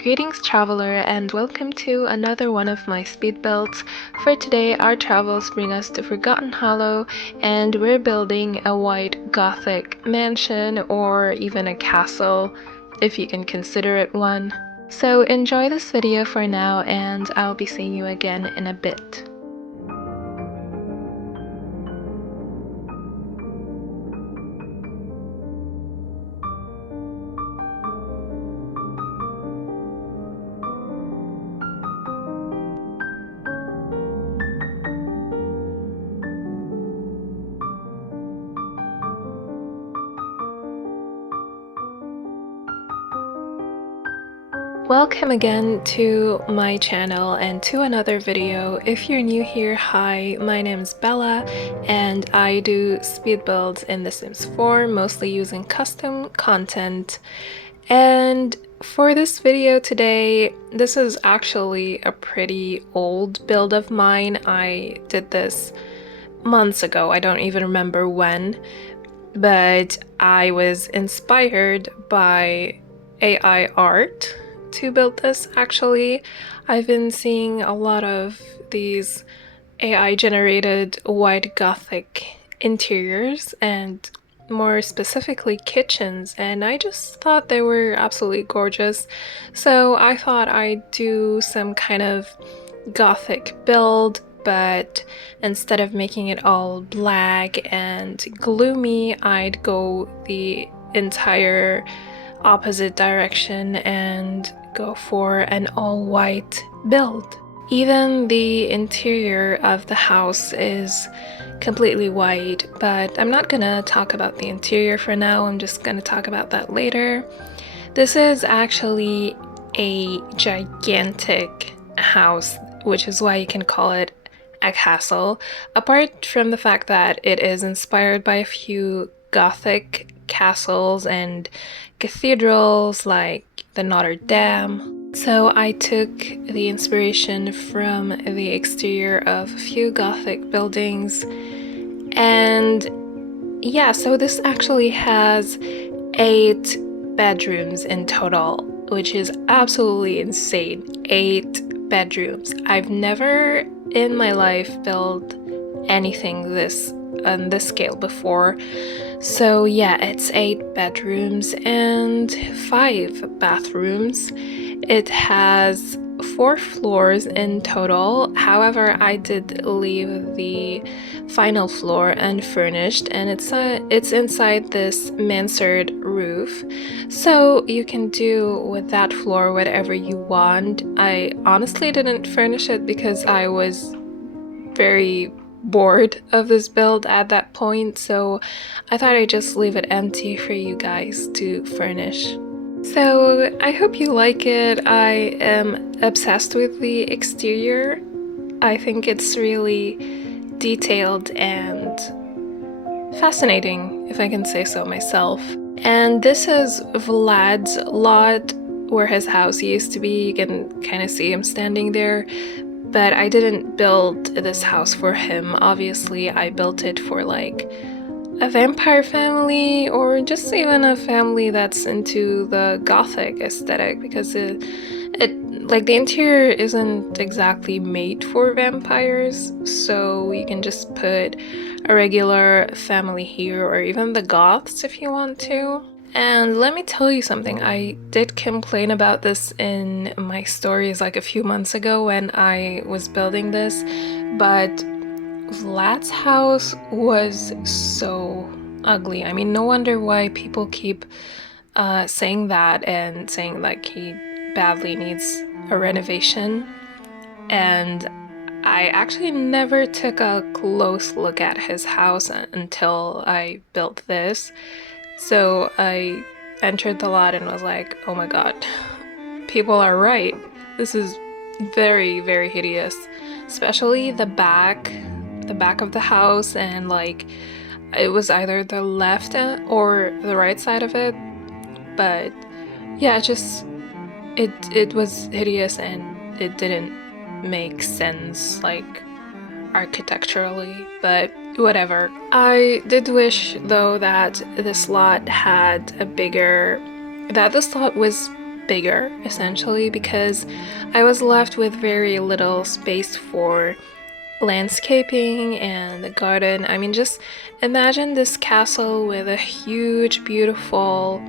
Greetings traveler and welcome to another one of my speed builds. For today our travels bring us to Forgotten Hollow and we're building a white Gothic mansion or even a castle if you can consider it one. So enjoy this video for now and I'll be seeing you again in a bit. Welcome again to my channel and to another video. If you're new here, hi, my name is Bella and I do speed builds in The Sims 4, mostly using custom content. And for this video today, this is actually a pretty old build of mine. I did this months ago, I don't even remember when, but I was inspired by AI art to build this. Actually, I've been seeing a lot of these AI generated white Gothic interiors and more specifically kitchens, and I just thought they were absolutely gorgeous. So I thought I'd do some kind of Gothic build, but instead of making it all black and gloomy, I'd go the entire opposite direction and go for an all-white build. Even the interior of the house is completely white, but I'm not gonna talk about the interior for now, I'm just gonna talk about that later. This is actually a gigantic house, which is why you can call it a castle, apart from the fact that it is inspired by a few Gothic castles and cathedrals like the Notre Dame. So I took the inspiration from the exterior of a few Gothic buildings, and yeah, so this actually has 8 bedrooms in total, which is absolutely insane. 8 bedrooms. I've never in my life built anything this on this scale before. So yeah, it's 8 bedrooms and 5 bathrooms. It has 4 floors in total. However, I did leave the final floor unfurnished, and it's inside this mansard roof. So you can do with that floor whatever you want. I honestly didn't furnish it because I was very bored of this build at that point, so I thought I'd just leave it empty for you guys to furnish. So I hope you like it. I am obsessed with the exterior. I think it's really detailed and fascinating, if I can say so myself. And this is Vlad's lot, where his house used to be. You can kind of see him standing there. But I didn't build this house for him. Obviously, I built it for like a vampire family or just even a family that's into the Gothic aesthetic, because it like the interior isn't exactly made for vampires, so you can just put a regular family here or even the Goths if you want to. And let me tell you something, I did complain about this in my stories like a few months ago when I was building this, but Vlad's house was so ugly. I mean, no wonder why people keep saying that and saying like he badly needs a renovation. And I actually never took a close look at his house until I built this. So I entered the lot and was like, oh my god, people are right. This is very, very hideous. Especially the back of the house, and like it was either the left or the right side of it. But yeah, it was hideous and it didn't make sense like architecturally, but whatever. I did wish though that this lot was bigger, essentially, because I was left with very little space for landscaping and the garden. I mean, just imagine this castle with a huge, beautiful,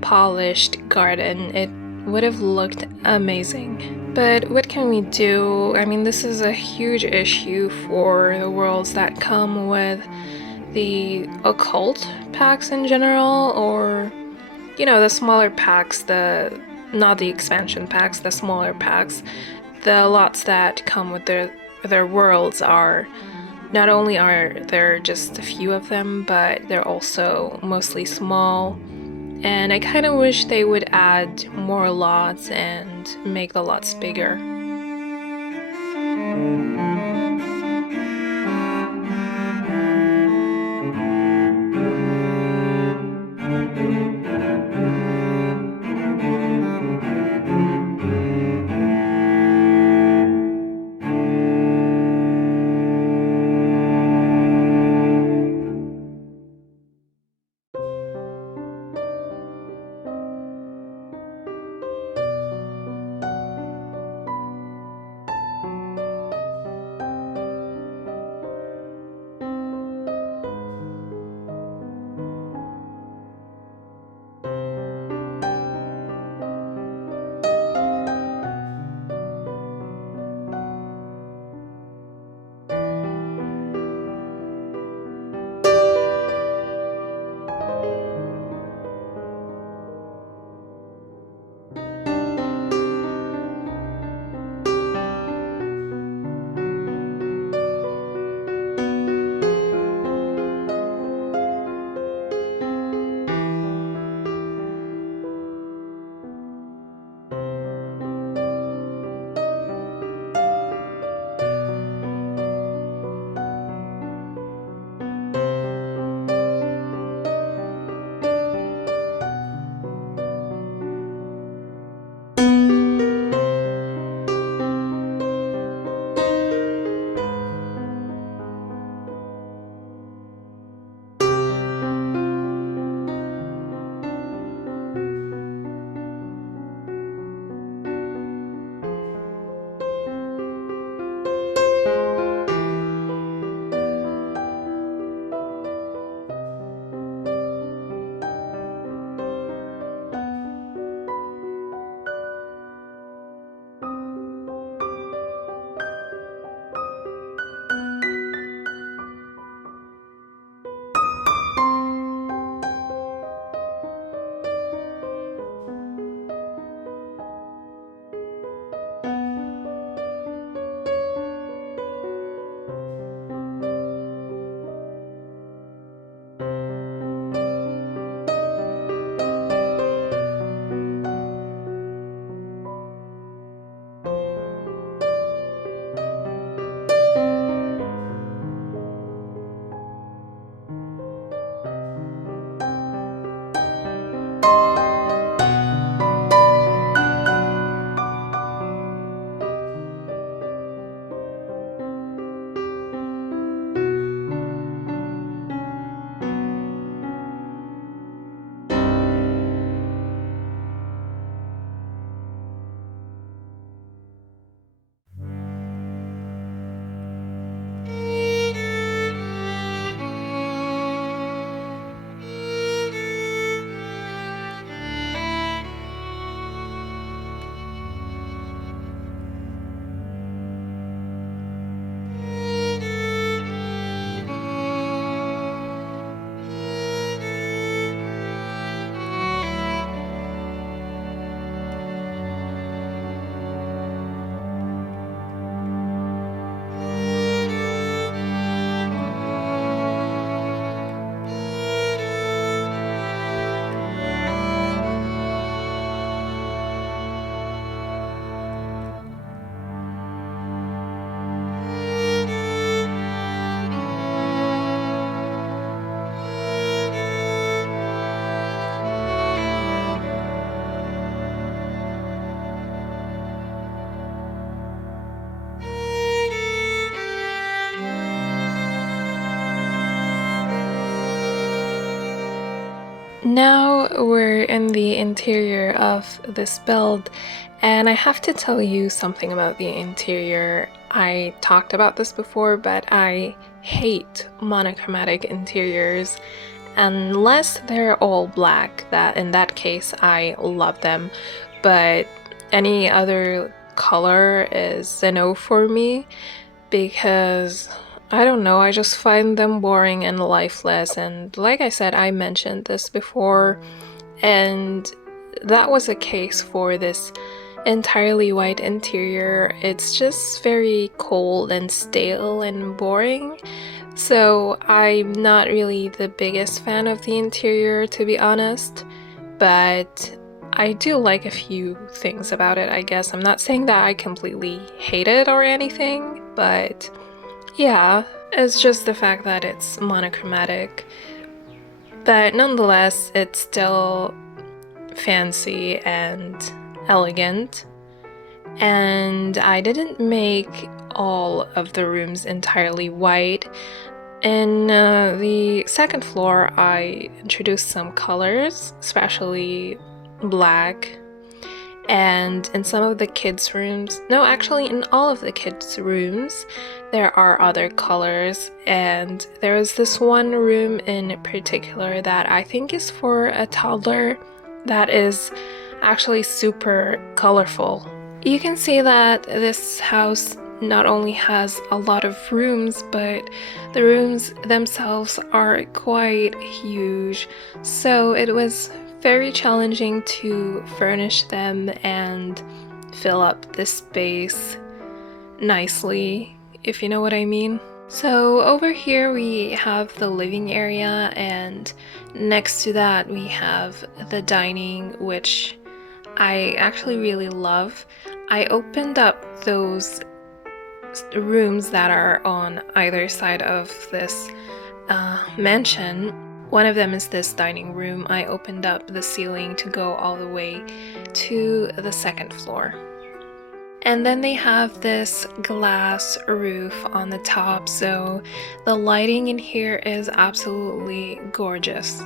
polished garden. It would have looked amazing. But what can we do? I mean, this is a huge issue for the worlds that come with the occult packs in general, or the smaller packs, not the expansion packs, the smaller packs. The lots that come with their worlds are not only are there just a few of them, but they're also mostly small. And I kind of wish they would add more lots and make the lots bigger. Now, now we're in the interior of this build, and I have to tell you something about the interior. I talked about this before, but I hate monochromatic interiors unless they're all black. That in that case I love them, but any other color is a no for me because I don't know, I just find them boring and lifeless. And like I said, I mentioned this before, and that was a case for this entirely white interior. It's just very cold and stale and boring. So I'm not really the biggest fan of the interior, to be honest, but I do like a few things about it, I guess. I'm not saying that I completely hate it or anything, but yeah, it's just the fact that it's monochromatic. But nonetheless, it's still fancy and elegant. And I didn't make all of the rooms entirely white. In the second floor, I introduced some colors, especially black. And in some of the kids' rooms, no, actually in all of the kids' rooms, there are other colors. And there is this one room in particular that I think is for a toddler that is actually super colorful. You can see that this house not only has a lot of rooms, but the rooms themselves are quite huge. So it was very challenging to furnish them and fill up the space nicely, if you know what I mean. So over here we have the living area, and next to that we have the dining, which I actually really love. I opened up those rooms that are on either side of this mansion. One of them is this dining room. I opened up the ceiling to go all the way to the second floor. And then they have this glass roof on the top, so the lighting in here is absolutely gorgeous.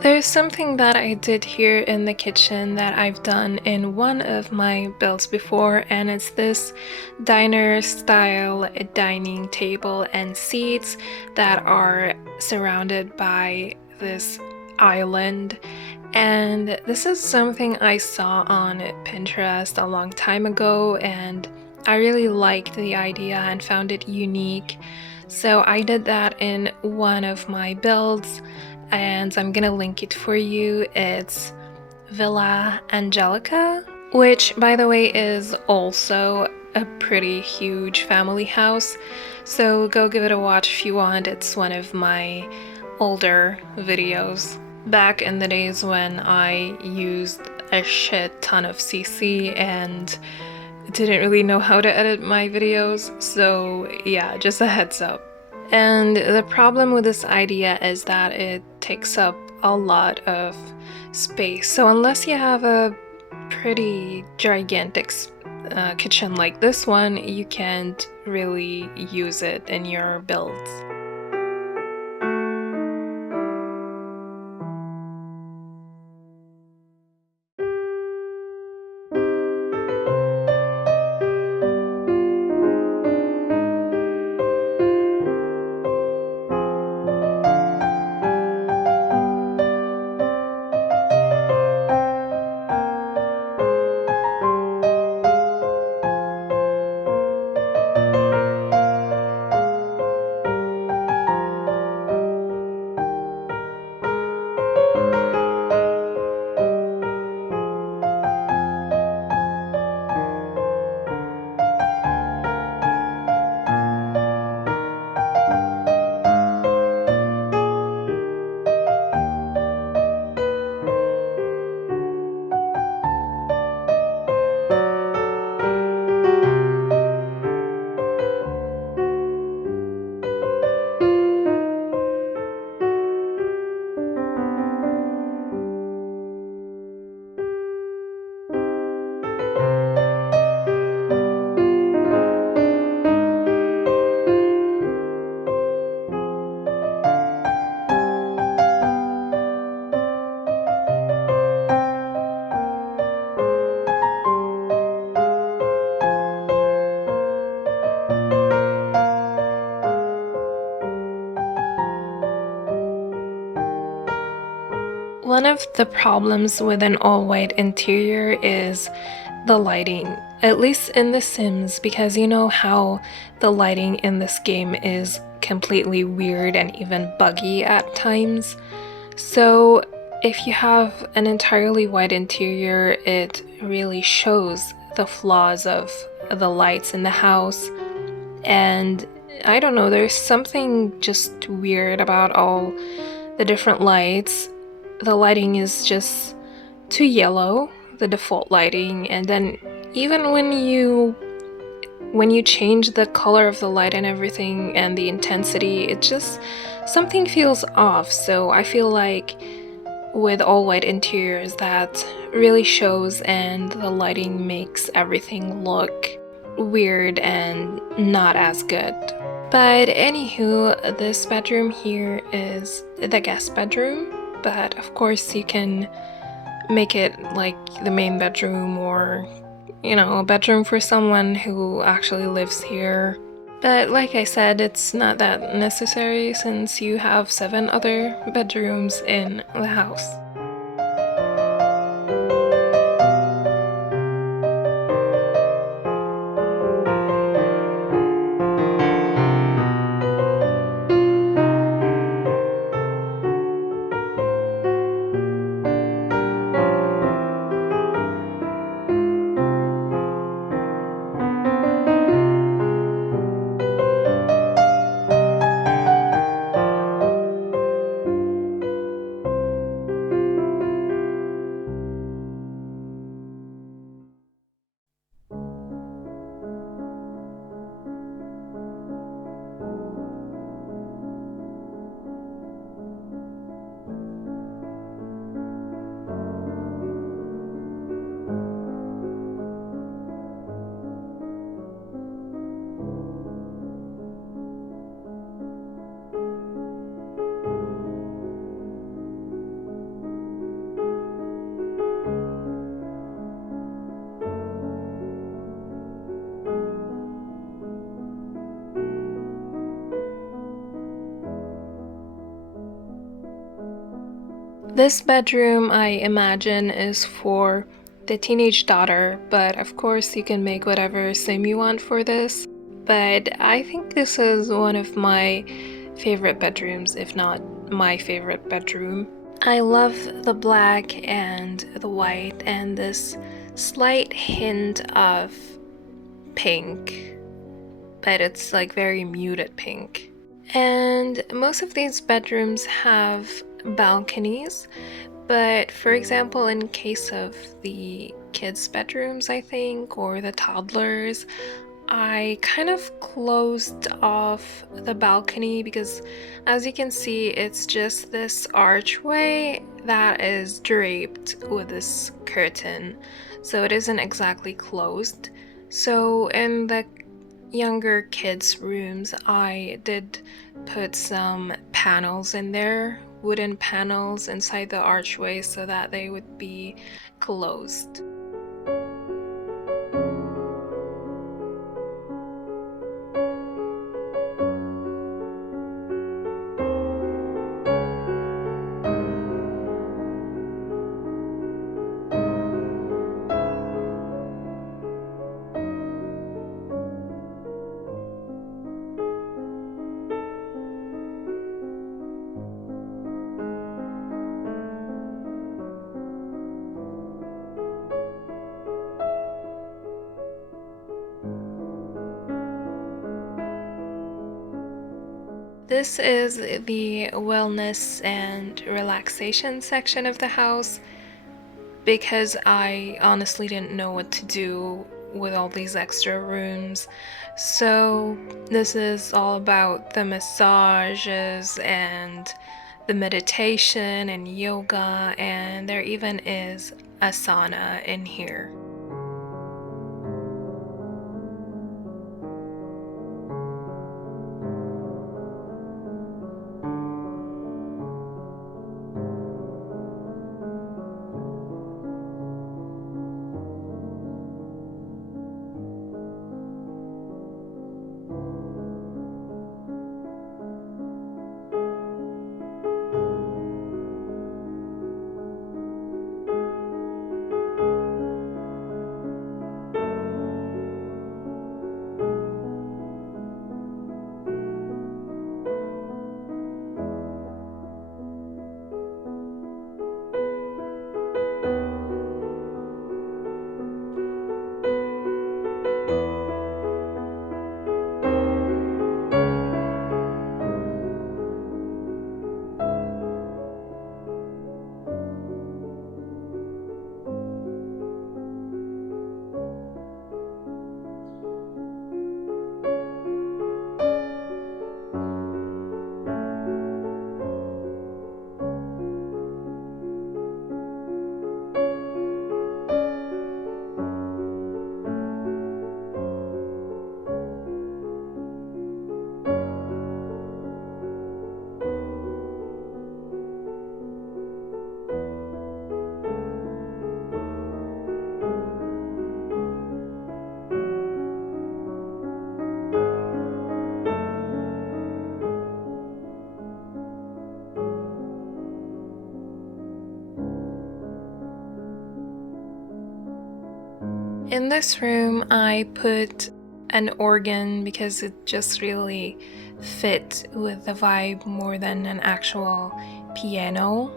There's something that I did here in the kitchen that I've done in one of my builds before, and it's this diner style dining table and seats that are surrounded by this island. And this is something I saw on Pinterest a long time ago, and I really liked the idea and found it unique. So I did that in one of my builds, and I'm gonna link it for you. It's Villa Angelica, which, by the way, is also a pretty huge family house. So go give it a watch if you want. It's one of my older videos. Back in the days when I used a shit ton of CC and didn't really know how to edit my videos, so yeah, just a heads up. And the problem with this idea is that it takes up a lot of space. So unless you have a pretty gigantic kitchen like this one, you can't really use it in your builds. One of the problems with an all-white interior is the lighting, at least in The Sims, because you know how the lighting in this game is completely weird and even buggy at times. So if you have an entirely white interior, it really shows the flaws of the lights in the house. And I don't know, there's something just weird about all the different lights. The lighting is just too yellow, the default lighting, and then even when you change the color of the light and everything and the intensity, it just something feels off. So I feel like with all white interiors that really shows, and the lighting makes everything look weird and not as good. But anywho, this bedroom here is the guest bedroom, but of course you can make it like the main bedroom, or you know, a bedroom for someone who actually lives here. But like I said, it's not that necessary since you have 7 other bedrooms in the house. This bedroom, I imagine, is for the teenage daughter, but of course you can make whatever sim you want for this. But I think this is one of my favorite bedrooms, if not my favorite bedroom. I love the black and the white and this slight hint of pink, but it's like very muted pink. And most of these bedrooms have balconies, but for example, in case of the kids' bedrooms, I think, or the toddlers, I kind of closed off the balcony because, as you can see, it's just this archway that is draped with this curtain, so it isn't exactly closed. So in the younger kids' rooms, I did put some panels in there, wooden panels inside the archway so that they would be closed. This is the wellness and relaxation section of the house because I honestly didn't know what to do with all these extra rooms. So this is all about the massages and the meditation and yoga, and there even is a sauna in here. In this room, I put an organ because it just really fit with the vibe more than an actual piano.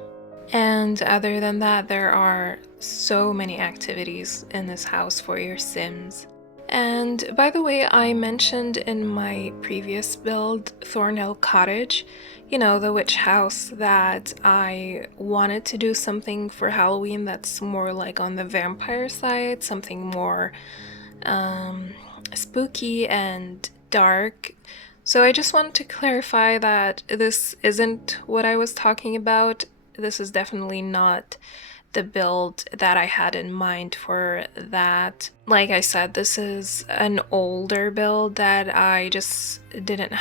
And other than that, there are so many activities in this house for your Sims. And by the way, I mentioned in my previous build, Thornhill Cottage, you know, the witch house, that I wanted to do something for Halloween that's more like on the vampire side, something more spooky and dark. So I just wanted to clarify that this isn't what I was talking about. This is definitely not the build that I had in mind for that. Like I said, this is an older build that I just didn't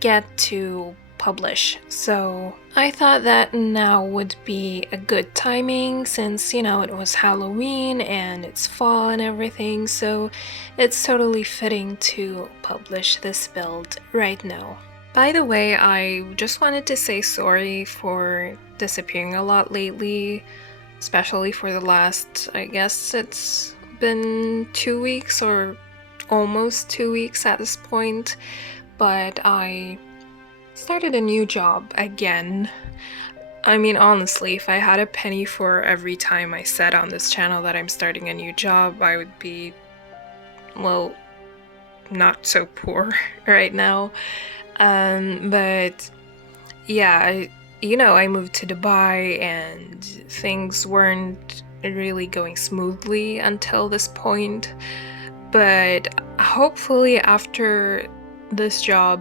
get to publish. So I thought that now would be a good timing since, you know, it was Halloween and it's fall and everything. So it's totally fitting to publish this build right now. By the way, I just wanted to say sorry for disappearing a lot lately, especially for the last, I guess it's been 2 weeks or almost 2 weeks at this point, but I started a new job again. I mean, honestly, if I had a penny for every time I said on this channel that I'm starting a new job, I would be, well, not so poor right now. But yeah, I moved to Dubai and things weren't really going smoothly until this point. But hopefully, after this job,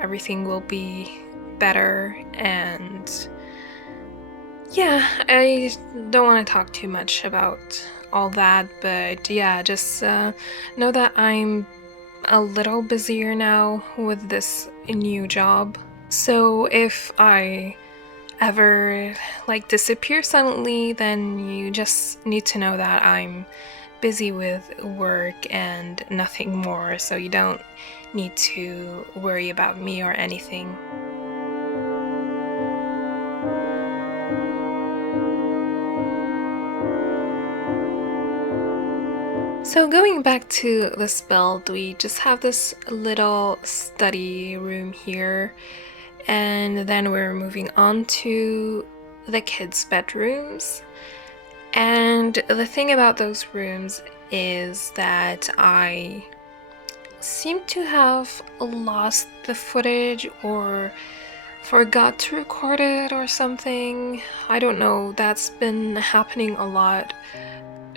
everything will be better. And yeah, I don't want to talk too much about all that, but yeah, just know that I'm a little busier now with this new job. So if I ever disappear suddenly, then you just need to know that I'm busy with work and nothing more, so you don't need to worry about me or anything. So going back to this build, we just have this little study room here, and then we're moving on to the kids' bedrooms. And the thing about those rooms is that I seem to have lost the footage or forgot to record it or something. I don't know, that's been happening a lot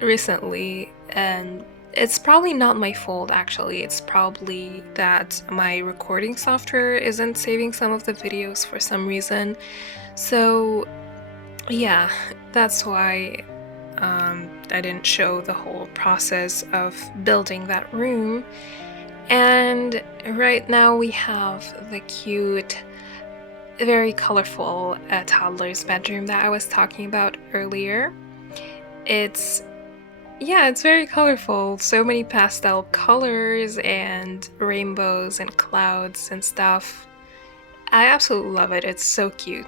recently, and it's probably not my fault actually. It's probably that my recording software isn't saving some of the videos for some reason. So yeah, that's why I didn't show the whole process of building that room. And right now we have the cute, very colorful toddler's bedroom that I was talking about earlier. It's very colorful. So many pastel colors and rainbows and clouds and stuff. I absolutely love it. It's so cute.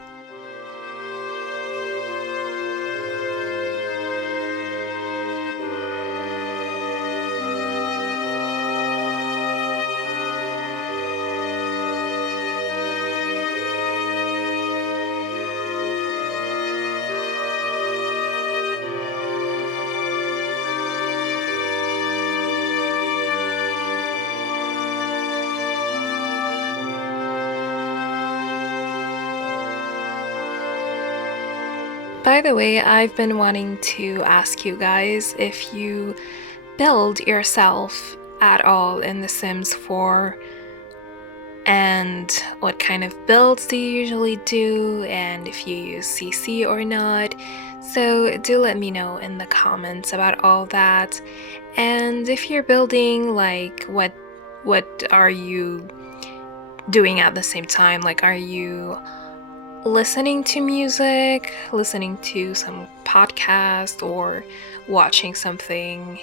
By the way, I've been wanting to ask you guys if you build yourself at all in The Sims 4, and what kind of builds do you usually do, and if you use CC or not. So do let me know in the comments about all that. And if you're building, what are you doing at the same time? Like, are you listening to music, listening to some podcast, or watching something?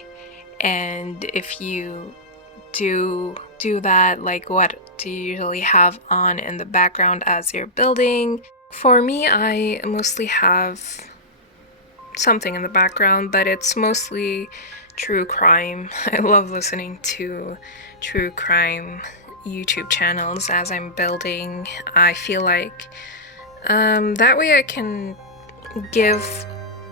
And if you do that, like, what do you usually have on in the background as you're building? For me, I mostly have something in the background, but it's mostly true crime. I love listening to true crime YouTube channels as I'm building. I feel like that way I can give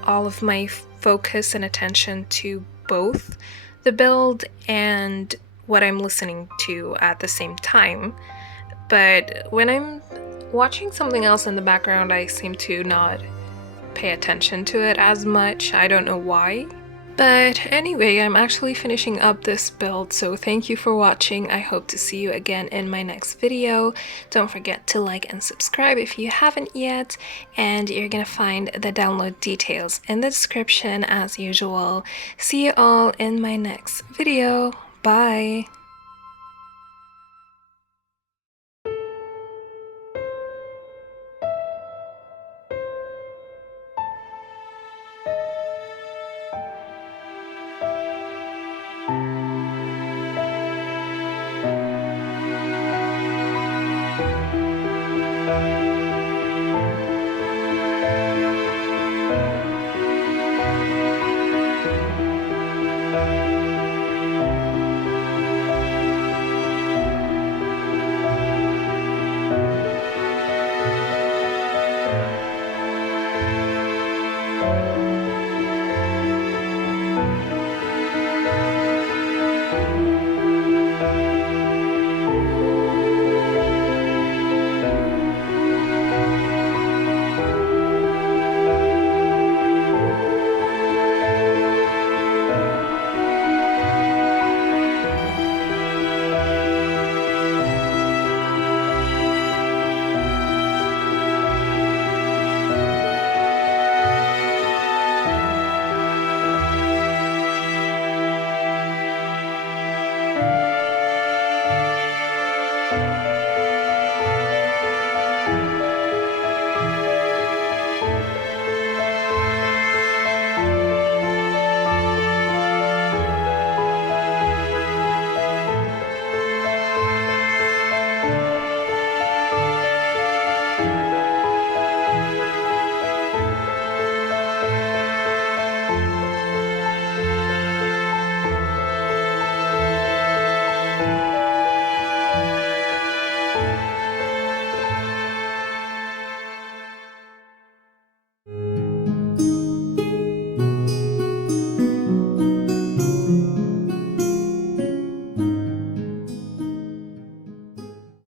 all of my focus and attention to both the build and what I'm listening to at the same time. But when I'm watching something else in the background, I seem to not pay attention to it as much. I don't know why. But anyway, I'm actually finishing up this build, so thank you for watching. I hope to see you again in my next video. Don't forget to like and subscribe if you haven't yet, and you're gonna find the download details in the description as usual. See you all in my next video. Bye!